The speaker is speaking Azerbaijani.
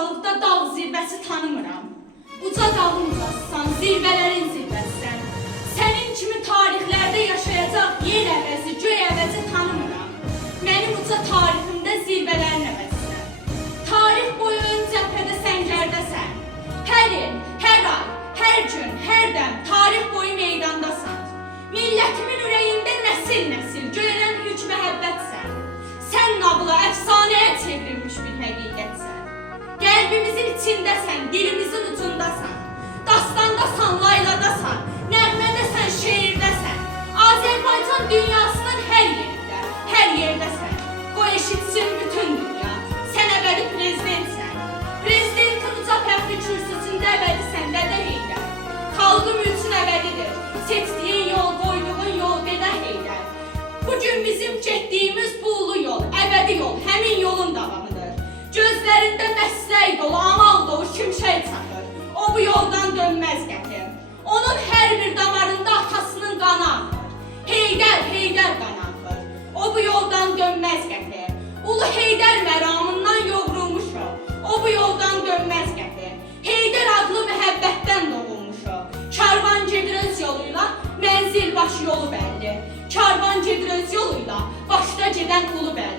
ucalıqda dağ zirvəsi tanımıram. Uca dağın ucasısan, zirvələrin zirvəsisən. Sənin kimi tarixlərdə yaşayacaq yer əvəzi, göy əvəzi tanımıram. Mənim uca tariximdə zirvələrin əvəzisən. Tarix boyu ön cəbhədə səngərdəsən. Hər il, hər ay, hər gün, hər dəm tarix boyu meydandasan. Millətimin ürəyində nəsil-nəsil göyərən yük məhəbbətsən. Sən nağıla, əfsanəyə çevrilmiş bir həqiqətsən. Qəlbimizin içindəsən, dilimizin ucundasan. Dastandasan, layladasan, nəğmədəsən, şeirdəsən. Azərbaycan dünyasının hər yerində, hər yerdəsən. Qoy eşitsin bütün dünya, sən əbədi prezidentsən. Prezidentin uca fəxri kürsüsündə əbədisən, dədə Heydər. Xalqım üçün əbədidir, seçdiyin yol, qoyduğun yol, dədə Heydər. Bugün bizim getdiyimiz bu ulu yol, əbədi yol, həmin yolun davamıdır. Gözlərində məslək dolu, amal dolu şimşək çaxır. O bu yoldan dönməz qətim. Onun hər bir damarında atasının qanı axır. Heydər, Heydər qanı axır. O bu yoldan dönməz qətim. Ulu Heydər məramından yoğrulmuşuq. O bu yoldan dönməz qətim. Heydər adlı məhəbbətdən doğulmuşuq. Karvan gedir öz yoluyla, mənzil baş yolu bəlli. Karvan gedir öz yoluyla, başda gedən ulu bəlli.